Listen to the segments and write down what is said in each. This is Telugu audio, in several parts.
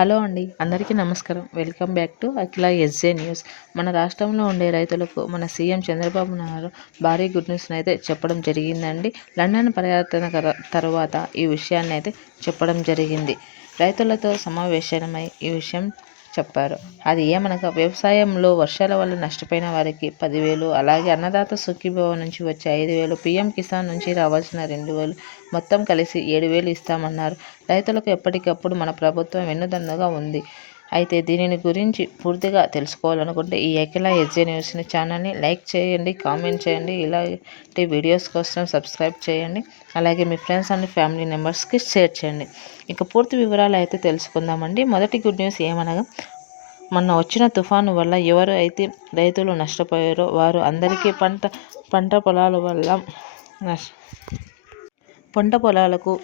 హలో అండి, అందరికీ నమస్కారం. Welcome back to Akhila SJ news. మన రాష్ట్రంలో ఉండే రైతులకు మన సీఎం చంద్రబాబు నాయుడు భారీ గుడ్ న్యూస్ని అయితే చెప్పడం జరిగిందండి. లండన్ పర్యటన తర్వాత ఈ విషయాన్ని అయితే చెప్పడం జరిగింది. రైతులతో సమావేశమై ఈ విషయం చెప్పారు. అది ఏమనగా వ్యవసాయంలో వర్షాల వల్ల నష్టపోయిన వారికి 10,000, అలాగే అన్నదాత సుఖీభవ నుంచి వచ్చే 5,000, పీఎం కిసాన్ నుంచి రావాల్సిన 2,000 మొత్తం కలిసి 7,000 ఇస్తామన్నారు. రైతులకు ఎప్పటికప్పుడు మన ప్రభుత్వం వెన్నుదన్నుగా ఉంది. అయితే దీనిని గురించి పూర్తిగా తెలుసుకోవాలనుకుంటే ఈ అఖిల ఎస్జే న్యూస్ని ఛానల్ని లైక్ చేయండి, కామెంట్ చేయండి. ఇలాంటి వీడియోస్ కోసం సబ్స్క్రైబ్ చేయండి. అలాగే మీ ఫ్రెండ్స్ అండ్ ఫ్యామిలీ మెంబర్స్కి షేర్ చేయండి. ఇక పూర్తి వివరాలు అయితే తెలుసుకుందామండి. మొదటి గుడ్ న్యూస్ ఏమనగా, మొన్న వచ్చిన తుఫాను వల్ల ఎవరు అయితే రైతులు నష్టపోయారో వారు అందరికీ పంట పొలాలకు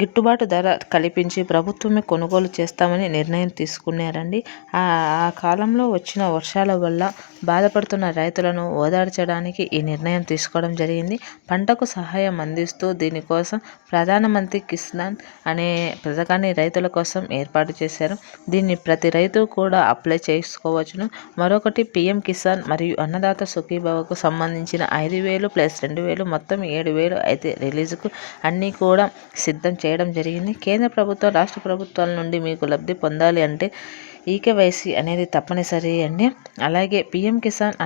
గిట్టుబాటు ధర కల్పించి ప్రభుత్వమే కొనుగోలు చేస్తామని నిర్ణయం తీసుకున్నారండి. ఆ కాలంలో వచ్చిన వర్షాల వల్ల బాధపడుతున్న రైతులను ఓదార్చడానికి ఈ నిర్ణయం తీసుకోవడం జరిగింది. పంటకు సహాయం అందిస్తూ దీనికోసం ప్రధానమంత్రి కిసాన్ అనే పథకాన్ని రైతుల కోసం ఏర్పాటు చేశారు. దీన్ని ప్రతి రైతు కూడా అప్లై చేసుకోవచ్చును. మరొకటి పీఎం కిసాన్ మరియు అన్నదాత సుఖీభవకు సంబంధించిన 5,000 ప్లస్ 2,000 మొత్తం 7,000 అయితే రిలీజుకు అన్నీ కూడా సిద్ధం చేయడం జరిగింది. కేంద్ర ప్రభుత్వం, రాష్ట్ర ప్రభుత్వాల నుండి మీకు లబ్ధి పొందాలి అంటే ఈకేవైసీ అనేది తప్పనిసరి అండి. అలాగే పీఎం కిసాన్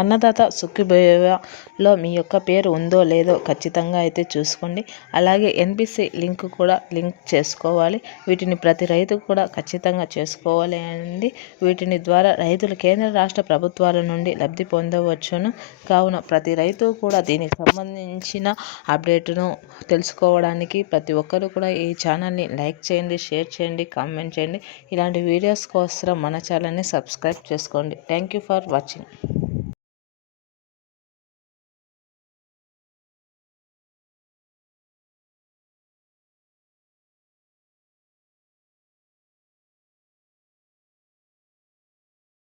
అన్నదాత సుఖీభవలో మీ యొక్క పేరు ఉందో లేదో ఖచ్చితంగా అయితే చూసుకోండి. అలాగే ఎన్పిసి లింక్ కూడా లింక్ చేసుకోవాలి. వీటిని ప్రతి రైతు కూడా ఖచ్చితంగా చేసుకోవాలి అండి. వీటిని ద్వారా రైతులు కేంద్ర రాష్ట్ర ప్రభుత్వాల నుండి లబ్ధి పొందవచ్చును. కావున ప్రతి రైతు కూడా దీనికి సంబంధించిన అప్డేట్ను తెలుసుకోవడానికి ప్రతి ఒక్కరు కూడా ఈ ఛానల్ని లైక్ చేయండి, షేర్ చేయండి, కామెంట్ చేయండి. ఇలాంటి వీడియోస్ కోసం మన ఛానల్ని సబ్స్క్రైబ్ చేసుకోండి. Thank you for watching.